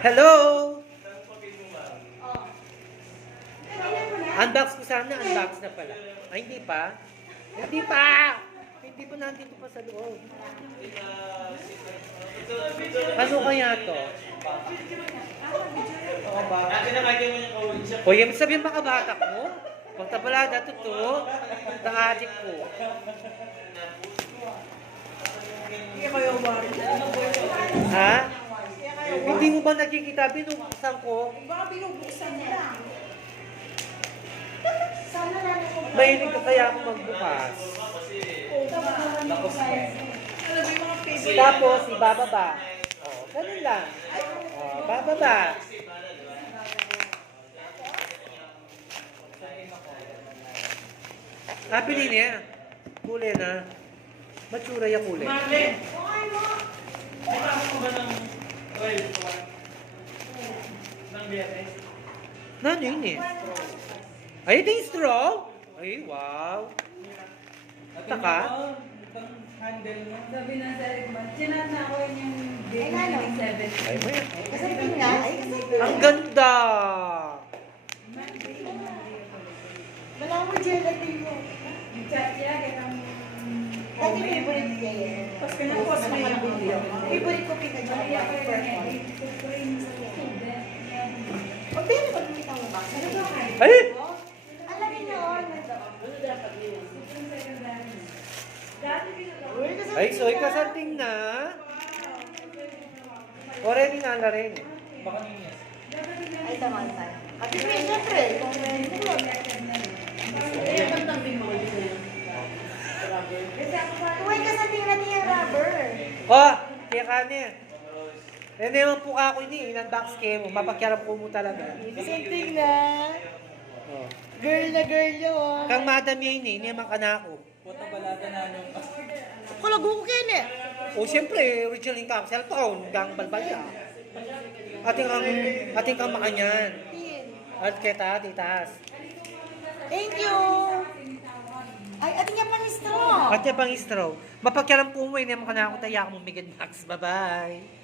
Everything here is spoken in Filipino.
Hello! Unbox ko sana, unbox na pala. Ay, hindi pa? Hindi pa! Hindi pa nandito pa sa loob. Ano kaya to? O, yung sabihin mga bata ko, pagtabalada to, ng adik ko. Ha? Hindi mo ba nakikita? Binubuksan ko. Baka binubuksan nila. Sana lang ako. Mahilig ka kaya ako magbukas. Tapos, ibababa. O, ganun lang. O, bababa. Pili niya. Kulay na. Matsura yung kulay. Marlene! Nakakaw mo ba ng oil? Ng biyernes? Ano yun eh? Ay, ito yung straw? Ay, wow. Taka? Itong handle mo. Sabi na sa Rigman, chinat na ako yung game Ay, ano? ng 7. Ay, may. Kasi tingnan. Ay, kasi tingnan. Ang ganda! Wala mo gelatin mo. Chat siya, kitang Dati favorite niya yan. Pas ka na post mo yung video. Favorite ko pika dyan. Ay, ako First yung one. edit. O, pero pag nakita mo ba? Ay! Alam niyo yun. Uy, kasi Ay, soy tingnan. kasanting na. Already na na rin. Baka ninyas. Ay, tama tayo. At siyempre, kung may tulog. Uy, kasi tingnan niya yung rubber. Oh, kaya kanin. Eh, naman po ako ini, inunbox kayo mo. Mapakyaram ko mo talaga. Kasi tingnan. Oh. Girl na girl yun. oh. Kang madam yan ini naman ka na ako. Puta balada na nyo. Kalago ko kayo eh. O, siyempre, original yung kang cellphone, gang balbal ka. Ating kang makanyan. At kita, titas. Thank you. Ay, ating nga pang straw. At yung pang straw. Mapakyaram ko mo, naman ka na ako tayo ako mo Megan Max. Bye-bye.